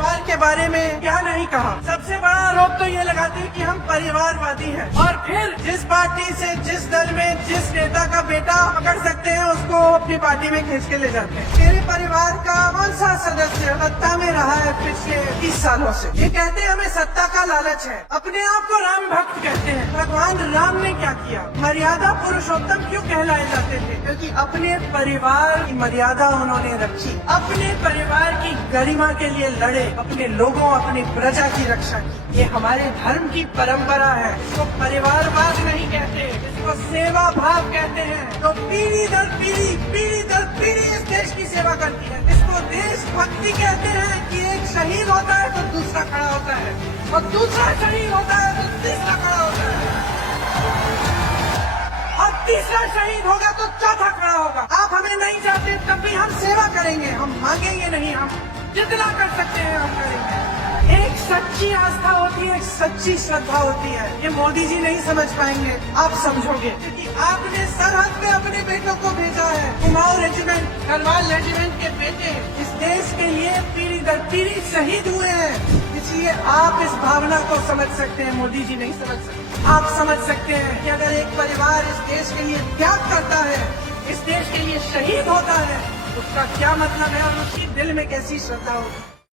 परिवार के बारे में क्या नहीं कहा। सबसे बड़ा आरोप तो ये लगाते हैं कि हम परिवारवादी हैं, और फिर जिस पार्टी से, जिस दल में, जिस नेता का बेटा पकड़ सकते हैं उसको अपनी पार्टी में खींच के ले जाते हैं। तेरे परिवार का कौन सा सदस्य सत्ता में रहा है पिछले 30 सालों से? ये कहते हैं हमें सत्ता का लालच है, अपने आप को राम भक्त कहते हैं। भगवान राम ने क्या किया? मर्यादा पुरुषोत्तम क्यों कहलाए जाते थे? क्योंकि अपने परिवार की मर्यादा उन्होंने रखी, अपने परिवार की गरिमा के लिए लड़े, अपने लोगों, अपनी प्रजा की रक्षा की। ये हमारे धर्म की परंपरा है। इसको परिवारवाद नहीं कहते, इसको सेवा भाव कहते हैं। तो पीढ़ी दर पीढ़ी, पीढ़ी दर पीढ़ी इस देश की सेवा करती है। इसको देशभक्ति कहते हैं कि एक शहीद होता है तो दूसरा खड़ा होता है, और दूसरा शहीद होता है तो तीसरा खड़ा होता है, और तीसरा शहीद होगा तो चौथा खड़ा होगा। आप हमें नहीं चाहते तब भी हम सेवा करेंगे, हम मांगेंगे नहीं, हम जितना कर सकते हैं हम करेंगे। एक सच्ची आस्था होती है, एक सच्ची श्रद्धा होती है। ये मोदी जी नहीं समझ पाएंगे, आप समझोगे, क्योंकि आपने सरहद पे अपने बेटों को भेजा है। कुमाऊं रेजिमेंट, गढ़वाल रेजिमेंट के बेटे इस देश के लिए पीढ़ी दर पीढ़ी शहीद हुए हैं। इसलिए आप इस भावना को समझ सकते हैं, मोदी जी नहीं समझ सकते। आप समझ सकते हैं कि अगर एक परिवार इस देश के लिए त्याग करता है, इस देश के लिए शहीद होता है, उसका क्या मतलब है और उसकी दिल में कैसी श्रद्धा होगी।